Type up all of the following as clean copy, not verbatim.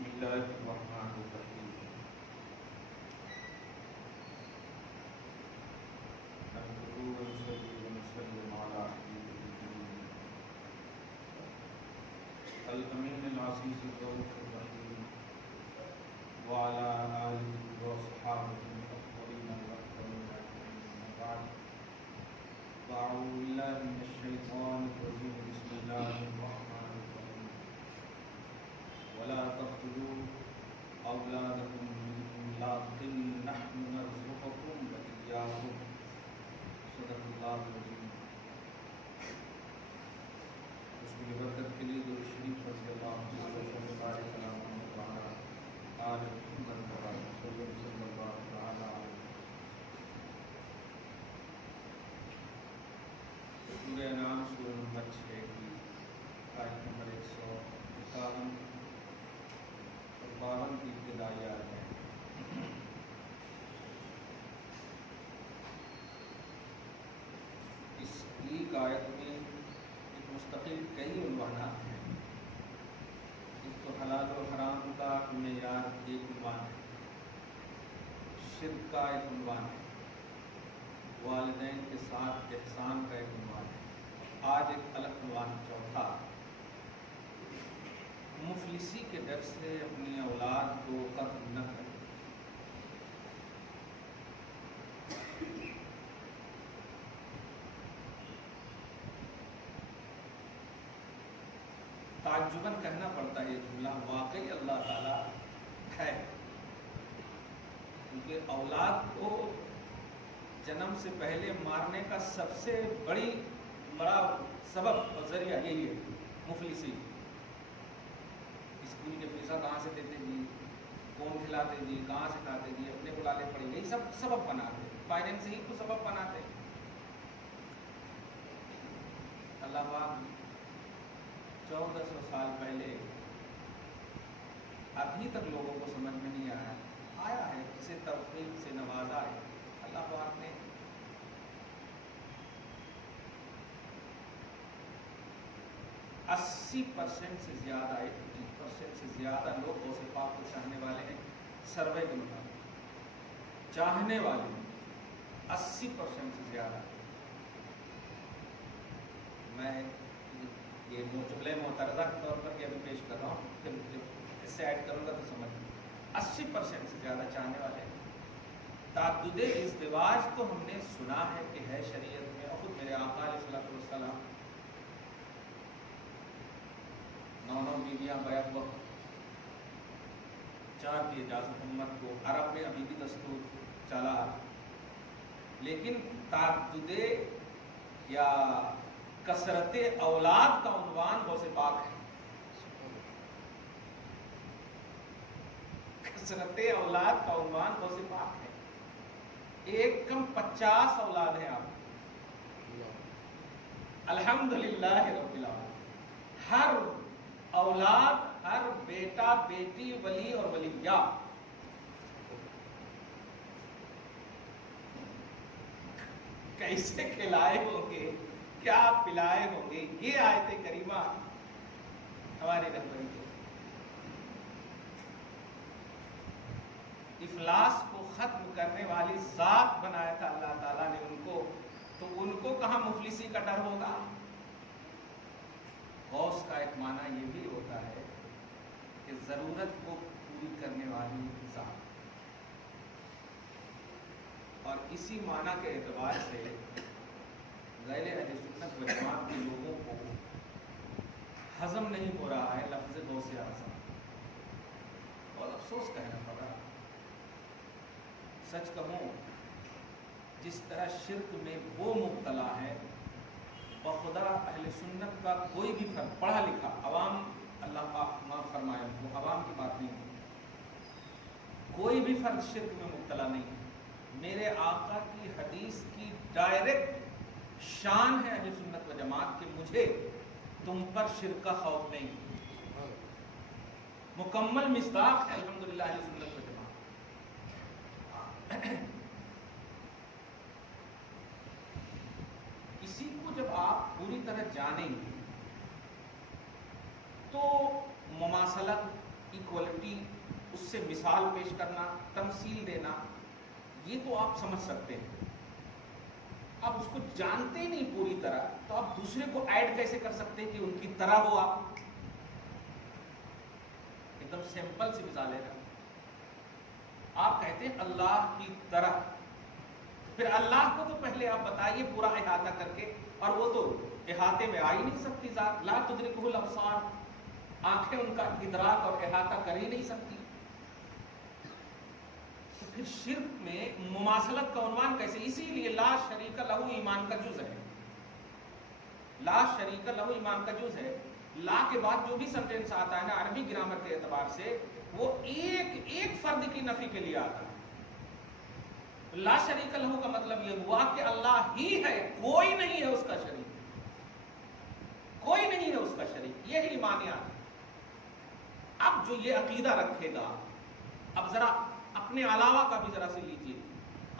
بسم اللہ الرحمن الرحیم نحمده ونصلي ونسلم على حبیبہ الکریم الامین العزیز الرؤوف الرحیم وعلى آلہ وصحابہ الأفضلین الأكرمین أجمعین بعد فأعوذ باللہ من الشیطان الرجیم بسم اللہ الرحمن الرحیم ولا تقتلوا أولادكم من إملاق نحن نرزقكم وإياهم صدق اللہ العظیم۔ اس کی برکت کے لیے درود شریف رضی اللہ عنہ صلی اللہ علیہ وسلم آل محمد صلی اللہ تعالی علیہ۔ سورہ انعام سورہ نمبر 6 کی آیت نمبر 151 اور 52 کی ابتدائی آیت ہے۔ اس ایک آیت میں ایک مستقل کئی عنوانات ہیں۔ ایک تو حلال و حرام کا معیار ایک عنوان ہے، شرک کا ایک عنوان ہے، والدین کے ساتھ احسان کا ایک عنوان ہے۔ آج ایک الگ عنوان چوتھا، مفلسی کے ڈر سے اپنی اولاد کو قتل نہ کریں۔ تعجباً کہنا پڑتا ہے یہ جملہ، واقعی اللہ تعالیٰ ہے، کیونکہ اولاد کو جنم سے پہلے مارنے کا سب سے بڑا سبب اور ذریعہ یہی ہے، مفلسی۔ اسکول کے فیسہ کہاں سے دیتے جی، کون کھلاتے جی، کہاں سے کھاتے جی، اپنے کو لالے پڑے، یہی سب سبب بناتے، فائنینس ہی کو سبب بناتے۔ اللہ پاک 1400 سال پہلے ابھی تک لوگوں کو سمجھ میں نہیں آیا ہے، جسے توفیق سے نوازا ہے اللہ پاک نے۔ 80% سے زیادہ 80% سے زیادہ لوگ غوث پاک کو چاہنے والے ہیں، سروے کے مطابق چاہنے والے 80% سے زیادہ۔ میں یہ جملے معترضہ کے طور پر یہ ابھی پیش کر رہا ہوں، پھر جب اس سے ایڈ کروں گا تو سمجھ 80% سے زیادہ چاہنے والے ہیں۔ تعدد ازدواج تو ہم نے سنا ہے کہ ہے شریعت میں، اور خود میرے آقا علیہ الصلوۃ والسلام 9 بیویاں بیک وقت 4 کی اجازت امت کو، عرب میں ابھی بھی دستور چلا، لیکن تعدد یا کثرت اولاد کا عنوان غوث پاک ہے۔ کثرت اولاد کا عنوان غوث پاک ہے۔ ایک کم 50 اولاد ہیں آپ، الحمدللہ رب العالمین۔ ہر اولاد، ہر بیٹا بیٹی، ولی اور ولیہ، کیسے کھلائے ہوں گے، کیا پلائے ہوں گے، یہ آیت کریمہ ہماری رہبری ہے۔ افلاس کو ختم کرنے والی ذات بنایا تھا اللہ تعالیٰ نے ان کو، تو ان کو کہاں مفلسی کا ڈر ہوگا۔ غوث کا ایک معنی یہ بھی ہوتا ہے کہ ضرورت کو پوری کرنے والی ذات، اور اسی معنی کے اعتبار سے غیر اہل سنت و جماعت کے لوگوں کو ہضم نہیں ہو رہا ہے لفظ غوث اعظم، اور افسوس کہنا پڑا۔ سچ کہوں، جس طرح شرک میں وہ مبتلا ہے، بخدا اہل سنت کا کوئی بھی فرد پڑھا لکھا عوام، اللہ پاک معاف فرمائے، وہ عوام کی بات نہیں ہے، کوئی بھی فرد شرک میں مبتلا نہیں ہے۔ میرے آقا کی حدیث کی ڈائریکٹ شان ہے اہل سنت و جماعت کہ مجھے تم پر شرک کا خوف نہیں، مکمل مصداق ہے الحمدللہ اہل سنت و جماعت۔ کسی کو جب آپ پوری طرح جانیں گے تو مماثلت، इक्वलिटी, उससे मिसाल पेश करना, तमसील देना, ये तो आप समझ सकते हैं। आप उसको जानते नहीं पूरी तरह, तो आप दूसरे को ऐड कैसे कर सकते हैं कि उनकी तरह हो आप? एकदम सिंपल सी मिसाल है ना। आप कहते हैं अल्लाह की तरह, तो फिर अल्लाह को तो पहले आप बताइए पूरा इहाता करके, और वो तो इहाते में आ ही नहीं सकती ज़ात, ला तुदरिकुहुल अब्सार, आंखें उनका इदराक और इहाता कर ही नहीं सकती। तो फिर शिर्क में मुमासलत का उन्वान कैसे? इसीलिए ला शरीका लहू ईमान का जुज़ है। ला शरीका लहू ईमान का जुज़ है। ला के बाद जो भी सेंटेंस आता है ना अरबी ग्रामर के एतबार से, वो एक फर्द की नफी के लिए आता है। ला शरीका लहू का मतलब ये हुआ कि अल्लाह ही है, कोई नहीं है उसका शरीक, कोई नहीं है उसका शरीक। ये ही ईमानियात है। अब जो ये अकीदा रखेगा, अब जरा अपने अलावा का भी जरा से लीजिए,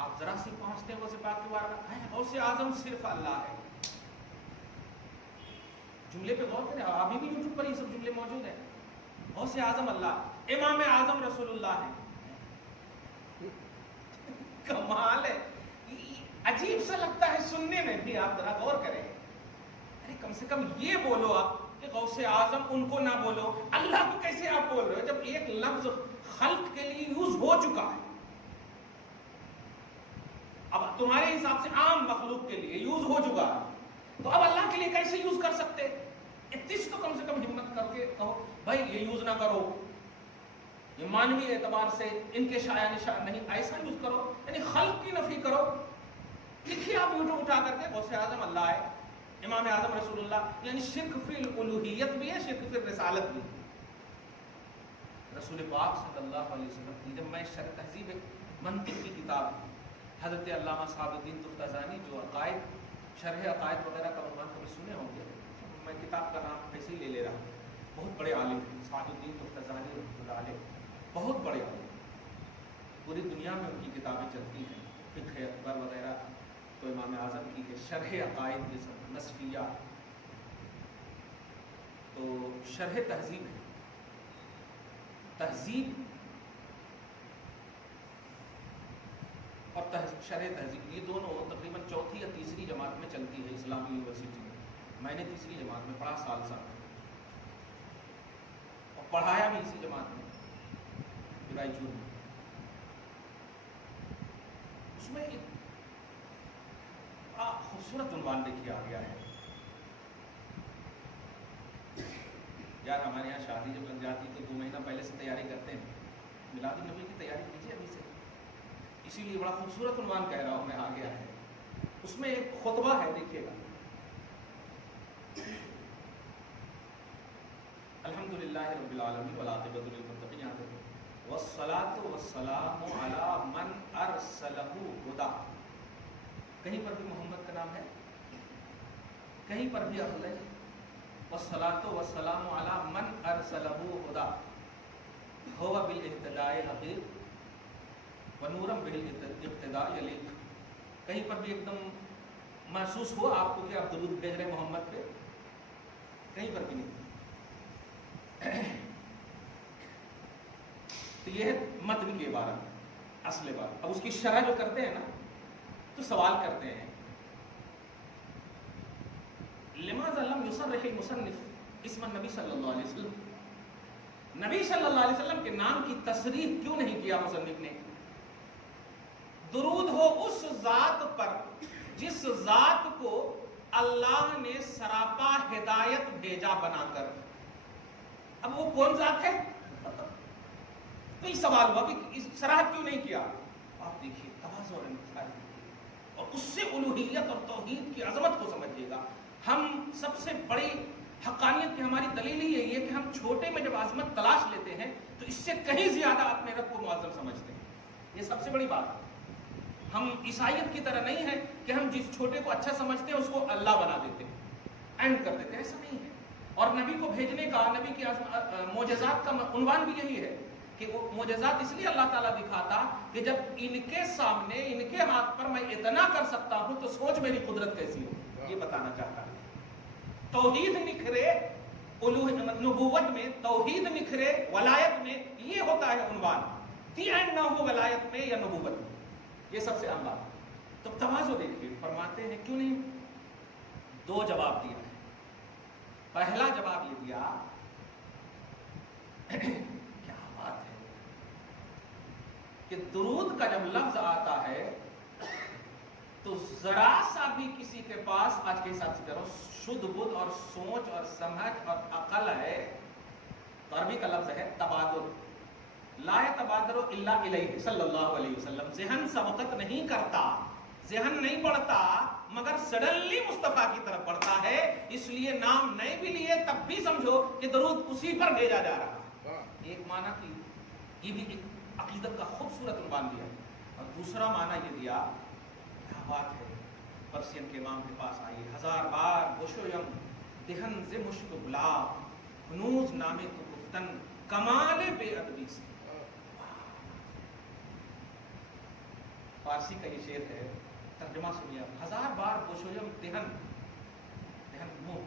आप जरा से पहुंचते हैं वो सिफात के बारे में, गौसे आजम सिर्फ अल्लाह है। जुमले पे गौर करें, अभी भी यूट्यूब पर ये सब जुमले मौजूद हैं। गौसे आजम अल्लाह, इमाम आजम रसूलुल्लाह है। कमाल है, अजीब सा लगता है सुनने में भी। आप जरा गौर करें, अरे कम से कम ये बोलो आप कि गौसे आजम उनको ना बोलो, अल्लाह को कैसे आप बोल रहे हो जब एक लफ्ज खल्क के लिए यूज हो चुका है? अब तुम्हारे हिसाब से आम मखलूक के लिए यूज हो चुका है, तो अब अल्लाह के लिए कैसे यूज कर सकते? इस तो कम से कम हिम्मत करके कहो भाई ये यूज ना करो, ये मानवीय एतबार से इनके शाया निशान नहीं, ऐसा यूज करो, यानी खल्क की नफी करो। लिखिए आप यूट्यूब उठा करके, गौसे आजम अल्लाह है, इमाम आजम रसूलुल्लाह, यानी शिर्क फिल उलूहियत भी है, शिर्क फिल रिसालत भी है। रसूल पाक सल्लल्लाहु अलैहि वसल्लम की, जब मैं शरह तहज़ीब मंतिक़ की किताब हज़रत अल्लामा सादुद्दीन तुफ्ताज़ानी जो अक़ाइद, शरह अक़ाइद वगैरह का उन्वान कभी सुने होंगे, मैं किताब का नाम ऐसे ही ले ले रहा हूँ। बहुत बड़े आलिम हैं सादुद्दीन तुफ्ताज़ानी रहमतुल्लाह अलैह, बहुत बड़े आलिम, पूरी दुनिया में उनकी किताबें चलती हैं, फ़िक़्ह अकबर वगैरह तो इमाम आज़म की है, शरह अक़ाइद जैसा नस्फिया, तो शरह तहज़ीब है। तहज़ीब और शरह तहज़ीब ये दोनों तकरीबन चौथी या तीसरी जमात में चलती है इस्लामी यूनिवर्सिटी में। मैंने तीसरी जमात में पढ़ा साल और पढ़ाया भी इसी जमात में, रायचूर में। उसमें एक खूबसूरत उन्वान देखिए आ गया है। यार हमारे यहाँ शादी जब लग जाती तो 2 महीना पहले से तैयारी करते हैं, मिलाद नबी की तैयारी कीजिए अभी से, इसीलिए बड़ा खूबसूरत उन्वान कह रहा हूँ मैं, आ गया है। उसमें एक खुतबा है, देखिएगा। अल्हम्दुलिल्लाहि रब्बिल आलमीन वल आक़िबतु लिल मुत्तक़ीन, यहाँ तक वस्सलातु वस्सलामु अला मन अरसलहु हुदा। कहीं पर भी मोहम्मद का नाम है, कहीं पर भी अहद है। वस्सलातु वस्सलामु अला मन अरसलहु हुदा हुवा बिल इह्तिदाए हक़ीक़ व नूरम बिल इक़्तिदाए यलीक़। कहीं पर भी एकदम महसूस हुआ आपको कि आप दुरूद भेज रहे मोहम्मद पे? कहीं पर भी नहीं। तो ये है मतन की इबारत, असल इबारत। अब उसकी शरह जो करते हैं ना, तो सवाल करते हैं, लिमाज़ा लम युसर्रिह मुसन्निफ इस्म नबी सल्लल्लाहु अलैहि वसल्लम, नबी सल्लल्लाहु अलैहि वसल्लम के नाम की तसरीह क्यों नहीं किया मुसन्निफ ने? दुरूद हो उस जात पर जिस जात को अल्लाह ने सरापा हिदायत भेजा बनाकर। अब वो कौन जात है? तो ये सवाल हुआ कि इस सराहत क्यों नहीं किया? आप देखिए तवाज़ु और इंतज़ार, और उससे उलूहियत और तौहीद की अजमत को समझिएगा। हम सबसे बड़ी हक़ानियत की हमारी दलील ही यही है कि हम छोटे में जब अजमत तलाश लेते हैं तो इससे कहीं ज्यादा अपने रब को मुअज़्ज़म समझते हैं। ये सबसे बड़ी बात है। हम ईसाइयत की तरह नहीं है कि हम जिस छोटे को अच्छा समझते हैं उसको अल्लाह बना देते हैं, एंड कर देते हैं, ऐसा नहीं है। और नबी को भेजने का, नबी की मोजज़ात का उन्वान भी यही है कि वो मोजज़ात इसलिए अल्लाह ताला दिखाता कि जब इनके सामने, इनके हाथ पर मैं इतना कर सकता हूं तो सोच मेरी कुदरत कैसी हो, ये बताना चाहता है। तौहीद निखरे نبوت میں توحید نکھرے، ولایت میں یہ ہوتا ہے عنوان، تین نہ ہو ولایت میں یا نبوت میں، یہ سب سے اہم بات۔ تو تواضع دیکھیے، فرماتے ہیں کیوں نہیں؟ دو جواب دیا ہے۔ پہلا جواب یہ دیا، کیا بات ہے کہ درود کا جب لفظ آتا ہے تو ذرا سا بھی کسی کے پاس آج کے حساب سے کرو شدھ بدھ اور سوچ اور سمجھ اور عقل ہے، تو عربی کا لفظ ہے تبادر، لا یتبادر الا الیہ صلی اللہ علیہ وسلم، ذہن سبقت نہیں کرتا، ذہن نہیں بڑھتا مگر سڈنلی مصطفیٰ کی طرف بڑھتا ہے، اس لیے نام نہیں بھی لیے تب بھی سمجھو کہ درود اسی پر بھیجا جا رہا ہے۔ ایک معنی کی یہ بھی ایک عقیدت کا خوبصورت عنوان دیا، اور دوسرا معنی یہ دیا، کیا بات ہے، پرسین کے امام کے پاس آئیے، ہزار بار بشویم دہن ز مشک گلاب ہنوز نامے تو گفتن کمال بے ادبی سے۔ فارسی کا یہ شعر ہے، ترجمہ سنیے، ہزار بار بشویم دہن، دہن منہ،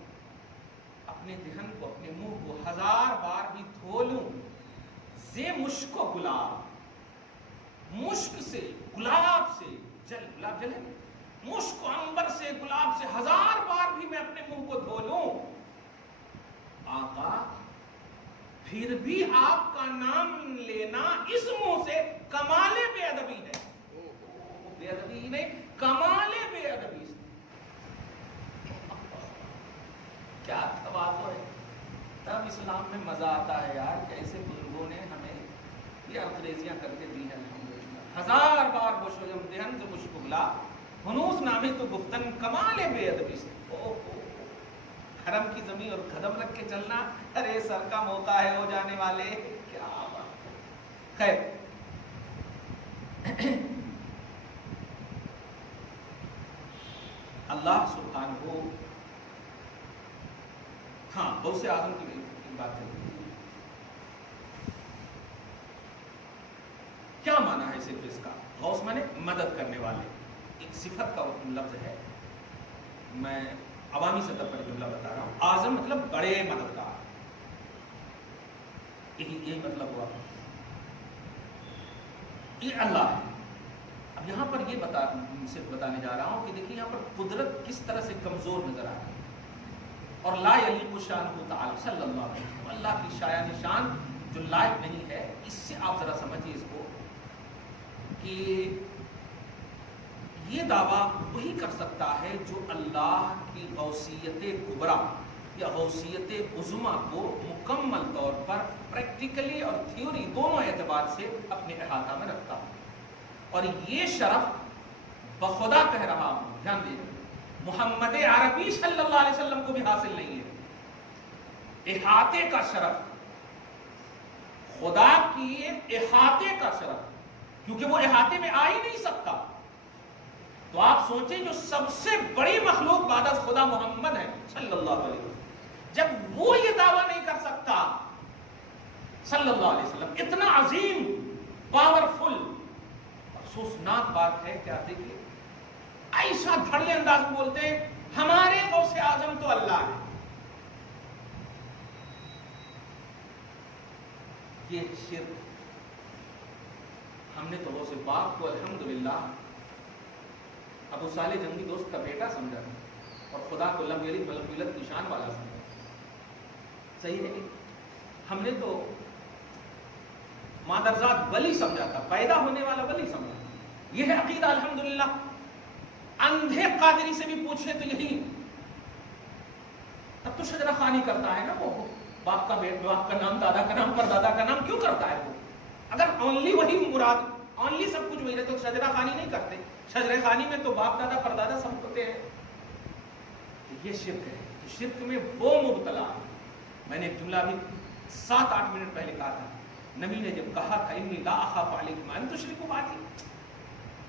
اپنے دہن کو، اپنے منہ کو ہزار بار بھی دھو لوں، زے مشک و گلاب، مشک سے، گلاب سے، جل گلاب جل ہے، مشک و عنبر سے، گلاب سے ہزار بار بھی میں اپنے منہ کو دھو لوں، آقا پھر بھی آپ کا نام لینا اس منہ سے کمال بے ادبی ہے، بے ادبی ہی نہیں کمال بے ادبی سے۔ کیا تواضع ہے، تب اسلام میں مزہ آتا ہے یار، کیسے بزرگوں نے ہمیں یہ انگریزیاں کرتے دی ہیں الحمدللہ۔ ہزار بار بشویم دہن ز مشک گلاب ہنوز نامے تو گفتن کمال بے ادبی سے۔ حرم کی زمین اور قدم رکھ کے چلنا، ارے سر کا موقع ہے ہو جانے والے، کیا بات ہے۔ خیر، اللہ سبحانہ، ہاں غوث سے اعظم کی بات کریں، کیا معنی ہے صرف اس کا؟ غوث مانے مدد کرنے والے، ایک صفت کا لفظ ہے، میں عوامی سطح پر جملہ بتا رہا ہوں، اعظم مطلب بڑے مددگار، یہی مطلب ہوا، یہ اللہ ہے۔ اب یہاں پر یہ صرف بتانے جا رہا ہوں کہ دیکھیے یہاں پر قدرت کس طرح سے کمزور نظر آ رہی ہے، اور لا یلیق شانہ تعالی صلی اللہ علیہ وسلم، اللہ کی شایان شان جو لائق نہیں ہے، اس سے آپ ذرا سمجھیے اس کو کہ یہ دعویٰ وہی کر سکتا ہے جو اللہ کی غوثیت کبریٰ یا غوثیت عظمیٰ کو مکمل طور پر پریکٹیکلی اور تھیوری دونوں اعتبار سے اپنے احاطہ میں رکھتا ہے، اور یہ شرف بخدا کہہ رہا ہوں، دھیان دیجیے، محمد عربی صلی اللہ علیہ وسلم کو بھی حاصل نہیں ہے، احاطے کا شرف، خدا کی احاطے کا شرف، کیونکہ وہ احاطے میں آ ہی نہیں سکتا۔ تو آپ سوچیں جو سب سے بڑی مخلوق بعد از خدا محمد ہے صلی اللہ علیہ وسلم، جب وہ یہ دعویٰ نہیں کر سکتا صلی اللہ علیہ وسلم، اتنا عظیم پاورفل، افسوسناک بات ہے، کیا دیکھیے ایسا دھڑلے انداز میں بولتے ہیں ہمارے غوث اعظم تو اللہ ہے۔ یہ شرک، ہم نے تو غوث پاک کو الحمدللہ ابو صالح جنگی دوست کا بیٹا سمجھا اور خدا کو لم یلد ولم یولد کی شان والا سمجھا، صحیح ہے کہ ہم نے تو مادرزاد ولی سمجھا تھا، پیدا ہونے والا ولی سمجھا، یہ ہے عقیدہ الحمدللہ۔ اندھے قادری سے بھی پوچھے تو یہی، تب تو شجرہ خوانی کرتا ہے نا وہ، باپ کا بیٹ، باپ کا نام، دادا کا نام، پر دادا کا نام کیوں کرتا ہے وہ؟ اگر اونلی وہی مراد، اونلی سب کچھ وہی رہے تو شجرہ خوانی نہیں کرتے، شجرہ خوانی میں تو باپ دادا پر دادا سب ہوتے ہیں۔ یہ شرک ہے، شرک میں وہ مبتلا، میں نے ایک جملہ بھی 7-8 منٹ پہلے کہا تھا، نبی نے جب کہا تھا انی لا اخاف علیکم ان تشرکوا بعدی،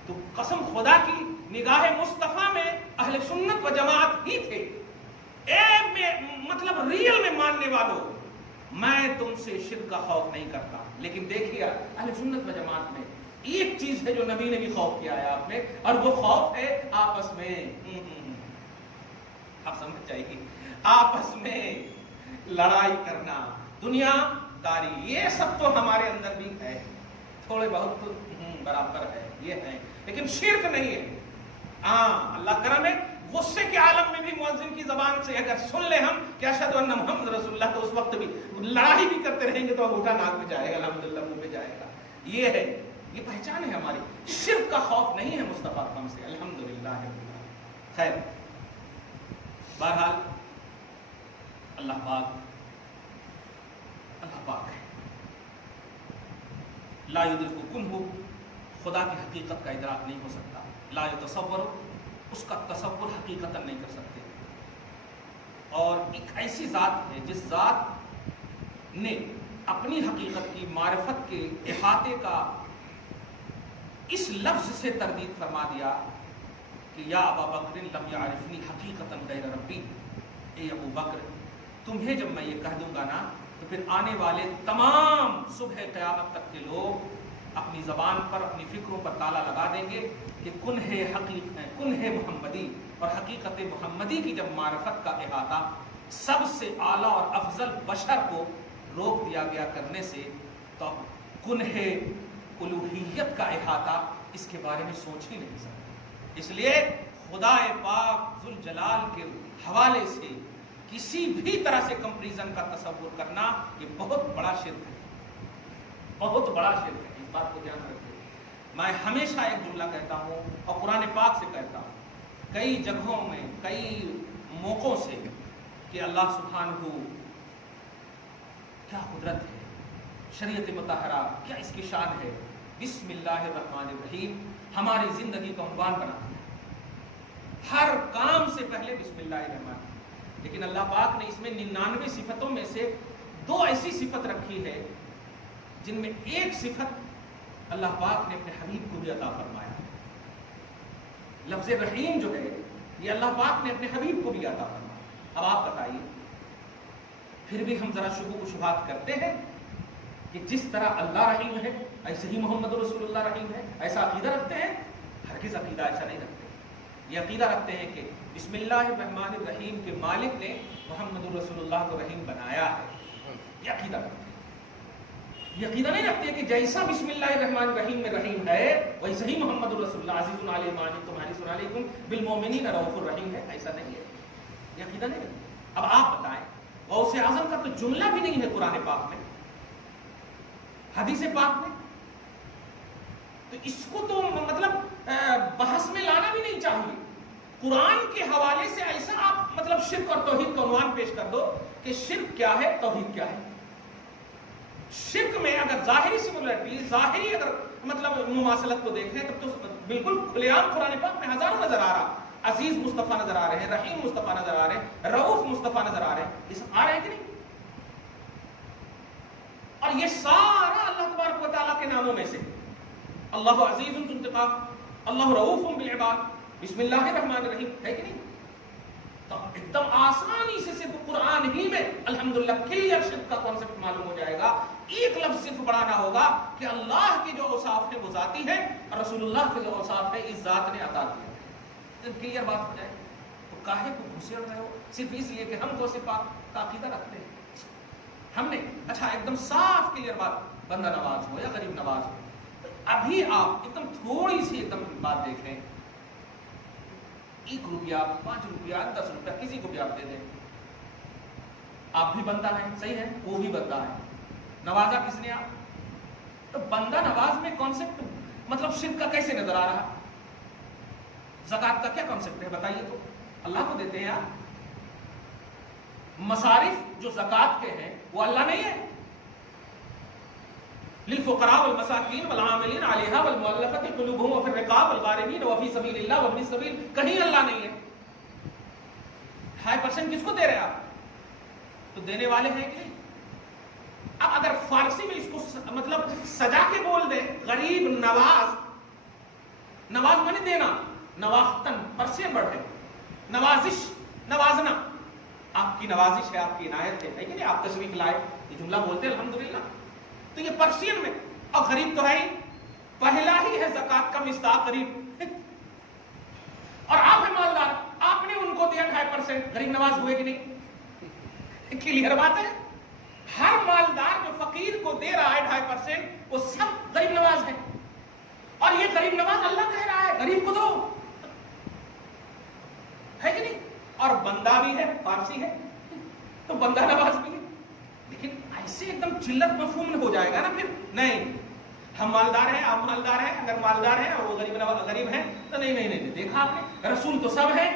تو قسم خدا کی نگاہ مصطفیٰ میں اہل سنت و جماعت ہی تھے، مطلب ریل میں ماننے والوں، میں تم سے شرک کا خوف نہیں کرتا، لیکن دیکھیے اہل سنت و جماعت میں ایک چیز ہے جو نبی نے بھی خوف کیا ہے آپ نے، اور وہ خوف ہے آپس میں، آپ سمجھ جائے گی، آپس میں लड़ाई करना, दुनिया दारी, ये सब तो हमारे अंदर भी है, थोड़े बहुत बराबर है, ये है, लेकिन शिर्क नहीं है। हाँ, अल्लाह करम है, गुस्से के आलम में भी मुअज्जिन की जबान से अगर सुन ले हम कि अशहदु अन्ना मुहम्मद रसूलुल्लाह, तो उस वक्त भी लड़ाई भी करते रहेंगे तो अंगूठा नाक पे जाएगा, अल्हम्दुलिल्लाह मुंह पे जाएगा। ये है, ये पहचान है हमारी। शिर्क का खौफ नहीं है मुस्तफा अकरम से, अल्हम्दुलिल्लाह। खैर, बहरहाल अल्लाह पाक है, ला युद्रिकुहु, खुदा की हकीकत का इदराक नहीं हो सकता, ला युतसव्वरु, उसका तसव्वुर हकीकतन नहीं कर सकते। और एक ऐसी ज़ात है जिस ज़ात ने अपनी हकीकत की मारिफत के इहाते का इस लफ्ज़ से तरदीद फरमा दिया कि या अबा बकर लम यारिफनी हकीकतन गैर रब्बी, ए अबू बकर, तुम्हें जब मैं ये कह दूंगा ना तो फिर आने वाले तमाम सुबह क़यामत तक के लोग अपनी ज़बान पर, अपनी फ़िक्रों पर ताला लगा देंगे कि कुन है मुहम्मदी, और हकीकत मुहम्मदी की जब मारिफत का इहाता सबसे आला और अफजल बशर को रोक दिया गया करने से, तो कुन है उलूहियत का इहाता इसके बारे में सोच ही नहीं सकते। इसलिए खुदाए पाक जुल जलाल के हवाले से किसी भी तरह से कंपैरिजन का तसव्वुर करना ये बहुत बड़ा शिर्क है, बहुत बड़ा शिर्क है। इस बात को ध्यान रखिए। मैं हमेशा एक जुमला कहता हूँ और कुरान पाक से कहता हूँ, कई जगहों में, कई मौक़ों से, कि अल्लाह सुब्हानहू क्या कुदरत है, शरीयत मुतहरा क्या इसकी शान है, बिस्मिल्लाहिर्रहमानिर्रहीम हमारी ज़िंदगी का उन्वान बना दिया, हर काम से पहले बिस्मिल्लाहिर्रहमान। लेकिन अल्लाह पाक ने इसमें 99 सिफतों में से 2 ऐसी सिफत रखी है जिनमें एक सिफत अल्लाह पाक ने अपने हबीब को भी अता फरमाया। लफ्ज़ रहीम जो है ये अल्लाह पाक ने अपने हबीब को भी अता फरमाया। अब आप बताइए, फिर भी हम जरा शुबू शुबात करते हैं कि जिस तरह अल्लाह रहीम है ऐसे ही मोहम्मद रसूलुल्लाह रहीम है, ऐसा अकीदा रखते हैं? हरगिज़ अकीदा ऐसा नहीं रखते। ये अकीदा रखते हैं कि बिस्मिल्लाहिर्रहमानिर्रहीम के मालिक ने मोहम्मद रसूलुल्लाह को रहीम बनाया है, ये अकीदा रखते हैं। ये अकीदा नहीं रखते कि जैसा बिस्मिल्लाहिर्रहमानिर्रहीम में रहीम है वैसे ही मोहम्मद रसूलुल्लाह अज़ीज़ुन अलैहि मा अनित्तुम हरीसुन अलैकुम बिल मोमिनीन रऊफ़ुर रहीम है, ऐसा नहीं है, ये अकीदा नहीं रखते। अब आप बताएं, गौसे आज़म का तो जुमला भी नहीं है कुरान पाक में, हदीस पाक में, तो इसको तो मतलब बहस में लाना भी नहीं चाहिए। कुरान के हवाले से ऐसा आप मतलब शिर्क और तौहीद का उन्वान पेश कर दो कि शिर्क क्या है, तौहीद क्या है। शिर्क में अगर जाहिरी सिमिलरिटी, जाहिरी अगर मतलब मुमासलत को देखें तब तो बिल्कुल खुलेआम कुरान पाक में हजारों नजर आ रहा। अजीज मुस्तफा नजर आ रहे हैं, रहीम मुस्तफा नजर आ रहे हैं, रऊफ मुस्तफा नजर आ रहे हैं, ये सब आ रहे हैं कि नहीं? और ये सारा अल्लाह तबारक व तआला के नामों में से, अल्लाह अजीजुन ज़ुल इंतिकाम, अल्लाह रऊफुन बिल इबाद, बिस्मिल्लाहिर्रहमानिर्रहीम, है कि नहीं? तो एकदम आसानी से सिर्फ कुरान ही में अल्हम्दुलिल्लाह क्लियर शिर्क का कॉन्सेप्ट मालूम हो जाएगा। एक लफ्ज सिर्फ बढ़ाना होगा कि अल्लाह के जो औसाफ है वो जाती है और रसूलुल्लाह के जो औसाफ है इस जात ने अता किया है। क्लियर बात हो जाए तो काहे को घुसे रहे हो सिर्फ इसलिए कि हम गौसे पाक का अकीदा रखते हैं। हमने अच्छा एकदम साफ क्लियर बात, बंदा नवाज हो या गरीब नवाज हो, अभी आप एकदम थोड़ी सी एकदम बात देख रहे हैं, 1 रुपया, 5 रुपया, 10 रुपया किसी को भी आप दे दें, आप भी बंदा है, सही है, वो भी बंदा है, नवाजा किसने आप? तो बंदा नवाज में कॉन्सेप्ट मतलब शिर्क का कैसे नजर आ रहा? ज़कात का क्या कॉन्सेप्ट है बताइए तो? अल्लाह को देते हैं आप, मसारिफ जो ज़कात के हैं वो अल्लाह नहीं है। लिलफुक़रा वल मसाकीन वल आमिलीन अलैहा वल मुअल्लफ़ति क़ुलूबुहुम व फिर रिक़ाब वल गारिमीन व फी सबीलिल्लाह व इब्निस सबील, कहीं अल्लाह नहीं है। 2.5% किसको दे रहे हैं आप? तो देने वाले हैं कि नहीं? अब अगर फारसी में इसको मतलब सजा के बोल दे, गरीब नवाज, नवाज माने देना, नवाख्तन पर्शियन वर्ड है, नवाजिश, नवाजना, आपकी नवाजिश है, आपकी इनायत है कि नहीं? आप तशरीफ लाए, ये जुमला बोलते हैं अल्हम्दुलिल्लाह, तो ये पर्शियन में, और गरीब तो है ही, पहला ही है ज़कात का मिस्दाक गरीब और आप है मालदार, आपने उनको दिया 2.5%, गरीब नवाज हुए कि नहीं? क्लियर बात है। हर मालदार जो फकीर को दे रहा है 2.5%, वो सब गरीब नवाज है। और ये गरीब नवाज अल्लाह कह रहा है गरीब को दो, है कि नहीं? और बंदा भी है, फारसी है तो बंदा नवाज भी है। लेकिन ऐसे एकदम चिल्लत मफहूम हो जाएगा ना फिर, नहीं हम मालदार हैं, आप मालदार हैं, अगर मालदार हैं और वो गरीब हैं तो नहीं, देखा आपने, रसूल तो सब है,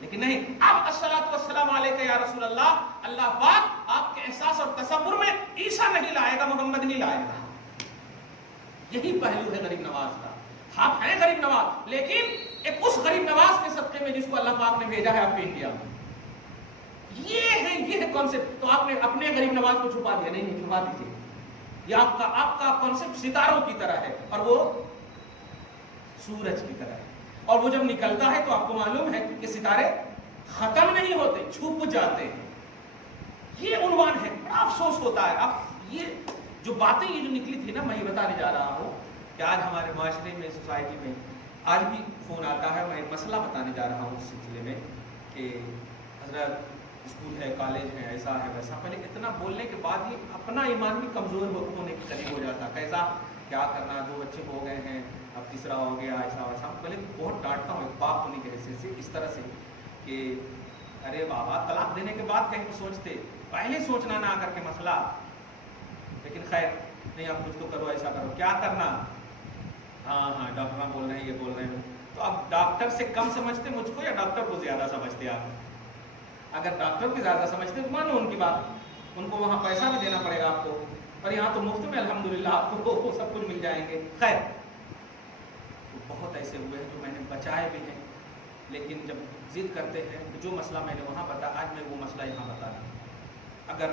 लेकिन नहीं। अब अस्सलातु वस्सलाम अलैका या रसूल अल्लाह, अल्लाह पाक आपके एहसास और तसव्वुर में ईसा नहीं लाएगा, मोहम्मद ही लाएगा। यही पहलू है गरीब नवाज का। आप हैं गरीब नवाज, लेकिन एक उस गरीब नवाज के सदके में जिसको अल्लाह पाक ने भेजा है आपके इंडिया में। ये है कॉन्सेप्ट। तो आपने अपने गरीब नवाज को छुपा दिया, नहीं छुपा दीजिए। ये आपका कॉन्सेप्ट सितारों की तरह है और वो सूरज की तरह है, और वो जब निकलता है तो आपको मालूम है कि सितारे खत्म नहीं होते, छुप जाते हैं। ये उन्वान है। बड़ा अफसोस होता है। अब ये जो बातें ये जो निकली थी ना, मैं ये बताने जा रहा हूँ कि आज हमारे माशरे में, सोसाइटी में आज भी फोन आता है। मैं एक मसला बताने जा रहा हूँ उस सिलसिले में कि हजरत स्कूल है, कॉलेज है, ऐसा है वैसा। पहले इतना बोलने के बाद ही अपना ईमान भी कमज़ोर होने के करीब हो जाता। कैसा, क्या करना, 2 बच्चे हो गए हैं, अब तीसरा हो गया, ऐसा वैसा। पहले बहुत डांटता हूँ एक बाप होने के हैसियत से, इस तरह से कि अरे बाबा, तलाक देने के बाद कहीं तो सोचते, पहले सोचना ना करके मसला। लेकिन खैर नहीं, आप कुछ तो करो, ऐसा करो, क्या करना, हाँ डॉक्टर बोल रहे हैं, ये बोल रहे हैं। तो अब डॉक्टर से कम समझते मुझको या डॉक्टर को ज़्यादा समझते आप? अगर डॉक्टर को ज़्यादा समझते तो मानो उनकी बात, उनको वहाँ पैसा भी देना पड़ेगा आपको, और यहाँ तो मुफ्त में अल्हम्दुलिल्लाह आपको सब कुछ मिल जाएंगे। खैर, तो बहुत ऐसे हुए हैं जो मैंने बचाए भी हैं, लेकिन जब जिद करते हैं तो जो मसला मैंने वहाँ बताया, आज मैं वो मसला यहाँ बता रहा हूँ। अगर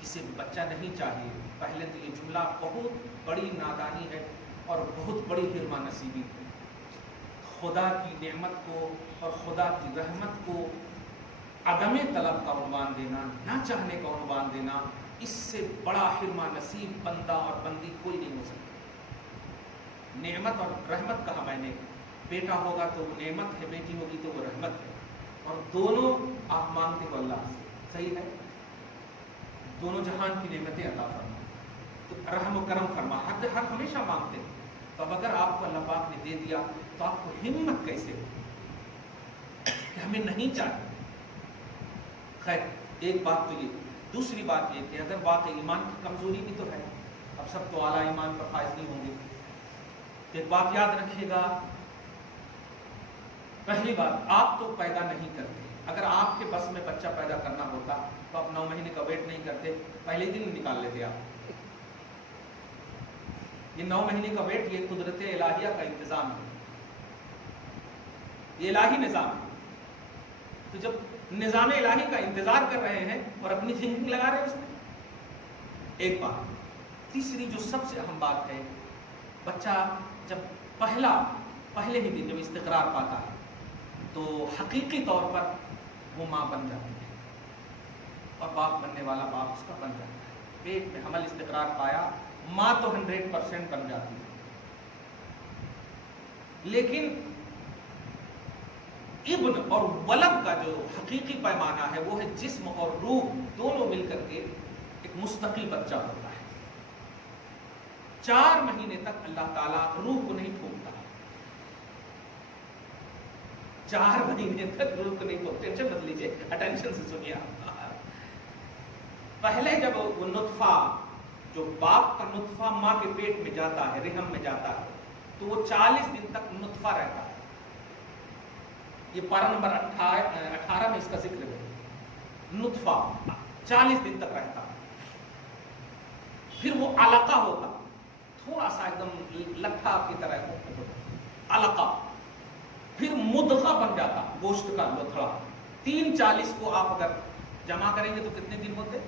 किसी बच्चा नहीं चाहिए, पहले तो ये जुमला बहुत बड़ी नादानी है और बहुत बड़ी हिरमा नसीबी है। खुदा की नेमत को और खुदा की रहमत को अदमे तलब का उन्वान देना, ना चाहने का उन्वान देना, इससे बड़ा हिरमा नसीब बंदा और बंदी कोई नहीं हो सकता। नेमत और रहमत कहा मैंने, बेटा होगा तो वो नेमत है, बेटी होगी तो वो रहमत है, और दोनों आप मांगते हो अल्लाह से, सही है, दोनों जहान की नेमतें अता फरमा, तो रहम व करम फरमा, हर हमेशा मांगते हैं। तो अब अगर आपको अल्लाह पाक ने दे दिया तो आपको हिम्मत कैसे हो कि हमें नहीं चाहिए। खैर, एक बात तो ये। दूसरी बात ये कि अगर बात ईमान की कमज़ोरी भी तो है, अब सब तो आला ईमान पर फायज नहीं होंगे। तो एक बात याद रखिएगा, पहली बात, आप तो पैदा नहीं करते। अगर आपके बस में बच्चा पैदा करना होता तो आप 9 महीने का वेट नहीं करते, पहले दिन निकाल लेते आप। ये 9 महीने का वेट, ये कुदरत इलाहिया का इंतज़ाम है, ये इलाही निज़ाम है। तो जब निज़ाम इलाही का इंतजार कर रहे हैं और अपनी थिंकिंग लगा रहे हैं उसमें, एक बात। तीसरी जो सबसे अहम बात है, बच्चा जब पहले ही दिन जब इस्तिक़रार पाता है तो हकीकी तौर पर वो माँ बन जाती है और बाप बनने वाला बाप उसका बन जाता है। पेट में हमल इस्तिक़रार पाया, माँ तो 100% बन जाती है। लेकिन इब्न और वलद का जो हकीकी पैमाना है वो है जिस्म और रूह दोनों मिलकर के एक मुस्तकिल बच्चा होता है। 4 महीने तक अल्लाह ताला रूह को नहीं ठोकता, 4 महीने तक रूह को नहीं ठोकते। टेंशन मत लीजिए, अटेंशन से सुनिए। पहले जब वो नुत्फा, जो बाप का नुत्फा माँ के पेट में जाता है, रहम में जाता है, तो वो 40 दिन तक नुत्फा रहता है। ये पारा नंबर 18 में इसका जिक्र है। नुत्फा 40 दिन तक रहता है, फिर वो अलका होगा, थोड़ा सा एकदम लट्ठा की तरह अलका, फिर मुदगा बन जाता, गोश्त का लोथड़ा। 340 को आप अगर जमा करेंगे तो कितने दिन होते?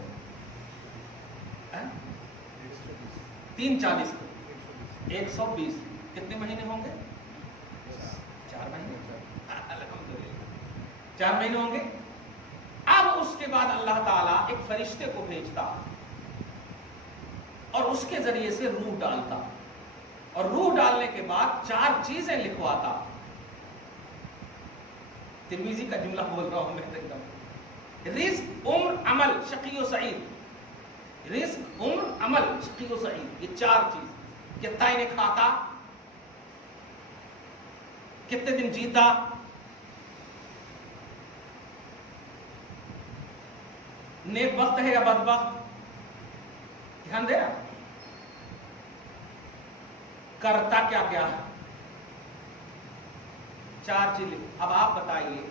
340 को 120 कितने महीने होंगे? 4 महीने। 4 महीने होंगे। अब उसके बाद अल्लाह ताला एक फरिश्ते को भेजता और उसके जरिए से रूह डालता, और रूह डालने के बाद 4 चीजें लिखवाता। तिरमिजी का जुमला बोल रहा हूं मैं एकदम। رزق، عمر، عمل، شقی و سعید۔ رزق، عمر، عمل، شقی و سعید، یہ چار چیز۔ کتنا انہیں کھاتا، کتنے دن جیتا، نیک بخت ہے یا بدبخت، دھیان دے رہا، کرتا کیا کیا ہے، چار چیزیں۔ اب آپ بتائیے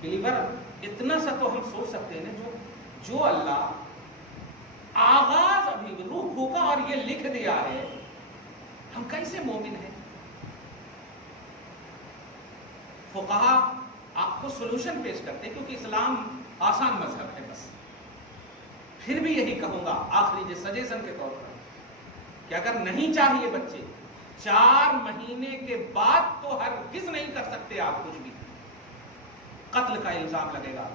بلیور، اتنا سا تو ہم سوچ سکتے ہیں نا، جو اللہ آغاز ابھی روح پھونکا اور یہ لکھ دیا ہے، ہم کیسے مومن ہیں؟ فقہا آپ کو سولوشن پیش کرتے ہیں، کیونکہ اسلام آسان مذہب ہے۔ بس پھر بھی یہی کہوں گا آخری سجیشن کے طور پر کہ اگر نہیں چاہیے بچے، 4 مہینے کے بعد تو ہرگز نہیں کر سکتے آپ کچھ بھی، قتل کا الزام لگے گا۔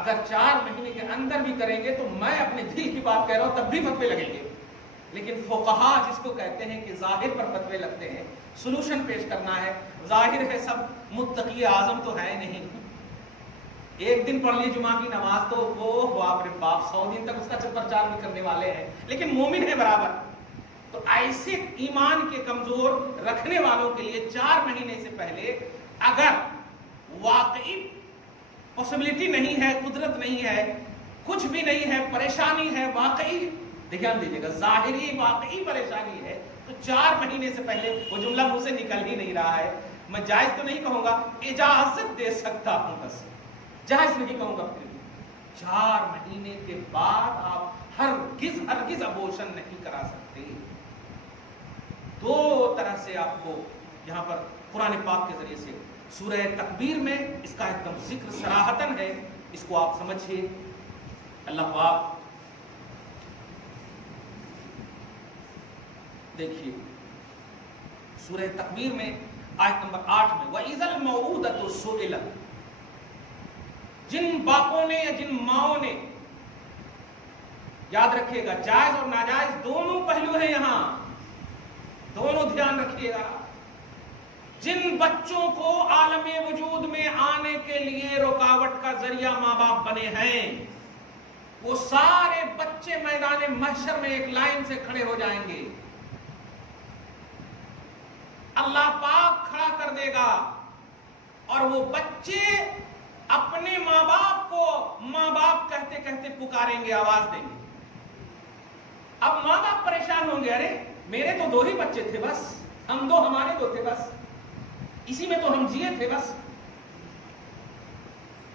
اگر 4 مہینے کے اندر بھی کریں گے تو میں اپنے دل کی بات کہہ رہا ہوں، تب بھی فتوے لگیں گے۔ لیکن فقہا جس کو کہتے ہیں کہ ظاہر پر فتوے لگتے ہیں، سولوشن پیش کرنا ہے، ظاہر ہے سب متقی اعظم تو ہے نہیں، ایک دن پڑھ لی جمعہ کی نماز تو وہ باپ رے باپ 100 دن تک اس کا پرچار بھی کرنے والے ہیں، لیکن مومن ہے برابر۔ تو ایسے ایمان کے کمزور رکھنے والوں کے لیے 4 مہینے سے پہلے اگر واقعی پاسبلٹی نہیں ہے، قدرت نہیں ہے، کچھ بھی نہیں ہے، پریشانی ہے، واقعی دھیان دیجیے گا، ظاہری واقعی پریشانی ہے، تو 4 مہینے سے پہلے، وہ جملہ مجھ سے نکل ہی نہیں رہا ہے، میں جائز تو نہیں کہوں گا، اجازت دے سکتا ہوں، بس جائز نہیں کہوں گا، پھر بھی 4 مہینے کے بعد آپ ہرگز ابورشن نہیں کرا سکتے۔ 2 طرح سے آپ کو یہاں پر قرآن پاک کے ذریعے سے سورہ تکویر میں اس کا ایک دم ذکر صراحتاً ہے، اس کو آپ سمجھیے۔ اللہ پاک دیکھیے سورہ تکویر میں آیت نمبر 8 میں وَإِذَا الْمَوْءُودَةُ سُئِلَتْ، جن باپوں نے یا جن ماؤں نے، یاد رکھیے گا جائز اور ناجائز دونوں پہلو ہیں یہاں، دونوں دھیان رکھیے گا، جن بچوں کو عالم وجود میں آنے کے لیے رکاوٹ کا ذریعہ ماں باپ بنے ہیں، وہ سارے بچے میدان محشر میں ایک لائن سے کھڑے ہو جائیں گے، اللہ پاک کھڑا کر دے گا، اور وہ بچے اپنے ماں باپ کو ماں باپ کہتے کہتے پکاریں گے، آواز دیں گے۔ اب ماں باپ پریشان ہوں گے، ارے میرے تو 2 ہی بچے تھے، بس ہم 2 ہمارے 2 تھے، بس اسی میں تو ہم جیے تھے، بس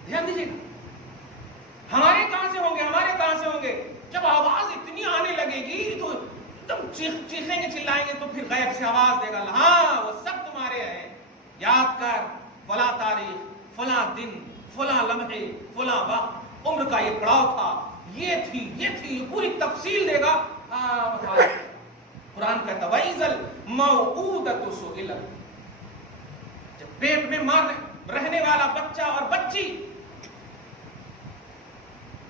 دھیان دیجیے گا، ہمارے کہاں سے ہوں گے، ہمارے کہاں سے ہوں گے؟ جب آواز اتنی آنے لگے گی تو تم چیخیں گے، چلائیں گے، تو پھر غیب سے آواز دے گا، ہاں وہ سب تمہارے ہیں، یاد کر فلاں تاریخ، فلاں دن، فلاں لمحے، فلاں وقت، عمر کا یہ پڑاؤ تھا، یہ تھی، یہ پوری تفصیل دے گا۔ قرآن کہتا وَإِذَا الْمَوْءُودَةُ سُئِلَتْ، جب پیٹ میں ماں رہنے والا بچہ اور بچی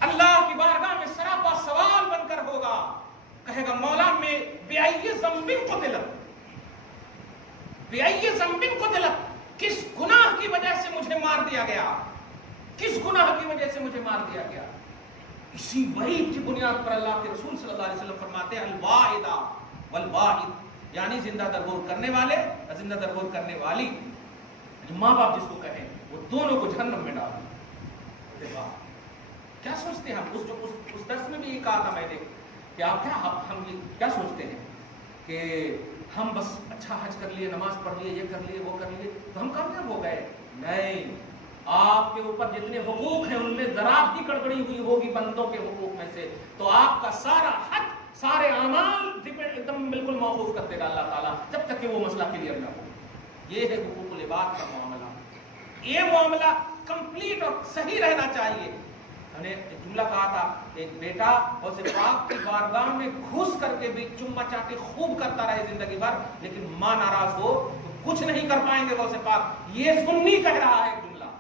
اللہ کی بارگاہ میں سراپا سوال بن کر ہوگا، کہے گا مولا میں بِأَيِّ ذَنبٍ قُتِلَتْ، بِأَيِّ ذَنبٍ قُتِلَتْ، کس گناہ کی وجہ سے مجھے مار دیا گیا، کس گناہ کی وجہ سے مجھے مار دیا گیا؟ اسی وحی کی بنیاد پر اللہ کے رسول صلی اللہ علیہ وسلم فرماتے ہیں الواحدہ والواحد، یعنی زندہ درگور کرنے والے اور زندہ درگور کرنے والی، ماں باپ جس کو کہیں وہ دونوں کو جہنم میں ڈال دیں۔ کیا سوچتے ہیں ہم؟ اس درس میں بھی یہ کہا تھا میں نے کہ آپ ہم کیا سوچتے ہیں کہ ہم بس اچھا حج کر لیے، نماز پڑھ لیے، یہ کر لیے، وہ کر لیے تو ہم کامیاب ہو گئے؟ نہیں، آپ کے اوپر جتنے حقوق ہیں ان میں ذرا بھی گڑبڑی ہوئی ہوگی بندوں کے حقوق میں سے تو آپ کا سارا حج، سارے اعمال ایک دم بالکل موقوف کر دے گا اللہ تعالیٰ، جب تک کہ وہ مسئلہ کلیئر نہ ہو۔ یہ ہے حقوق العباد کا معاملہ، یہ معاملہ کمپلیٹ اور صحیح رہنا چاہیے۔ میں نے ایک جملہ کہا تھا، ایک بیٹا غوث پاک کی بارگاہ میں گھس کر کے بھی چما چاٹی خوب کرتا رہے زندگی بھر، لیکن ماں ناراض ہو تو کچھ نہیں کر پائیں گے غوث پاک، یہ سنی کہہ رہا ہے جملہ۔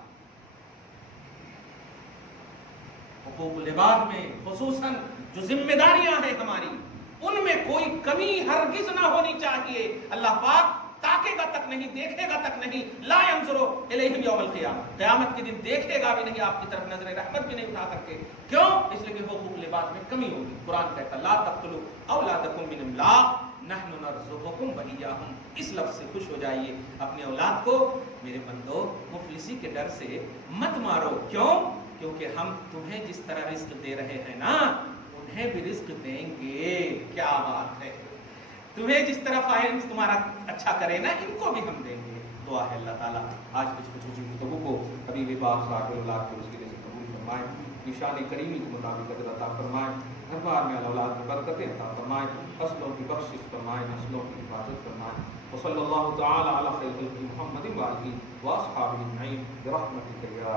حقوق العباد میں خصوصاً جو ذمہ داریاں ہیں ہماری، ان میں کوئی کمی ہرگز نہ ہونی چاہیے۔ اللہ پاک تاکے گا تک نہیں، دیکھے گا تک نہیں، لا ينظر الیہم یوم القیامہ، قیامت کے دن دیکھے گا بھی نہیں آپ کی طرف، نظر رحمت بھی نہیں اٹھا کر کے. کیوں؟ اس لیے کہ حقوق لباس میں کمی ہوگی. قرآن کہتا لا تقتلوا اولادکم من املاق نحن نرزقکم وإیاہم. اس لفظ سے خوش ہو جائیے، اپنی اولاد کو میرے بندو مفلسی کے ڈر سے مت مارو. کیوں؟ کیونکہ ہم تمہیں جس طرح رزق دے رہے ہیں نا انہیں بھی رزق دیں گے. کیا بات ہے، تمہیں جس طرح فائنس تمہارا اچھا کرے نا ان کو بھی ہم دیں گے. دعا ہے اللہ تعالیٰ آج کچھ گفتگو کو حبیب پاک صاحب اللہ کے وسیلے سے قبول فرمائے، نشان کریمی کے مطابق اجر عطا فرمائے، ہر بار میں اولاد میں برکتیں عطا فرمائے، فصلوں کی بخشش فرمائے، نسلوں کی حفاظت فرمائے. وصلی اللہ تعالی علی خیر خلق محمد وآلہ وأصحابہ اجمعین برحمتک یا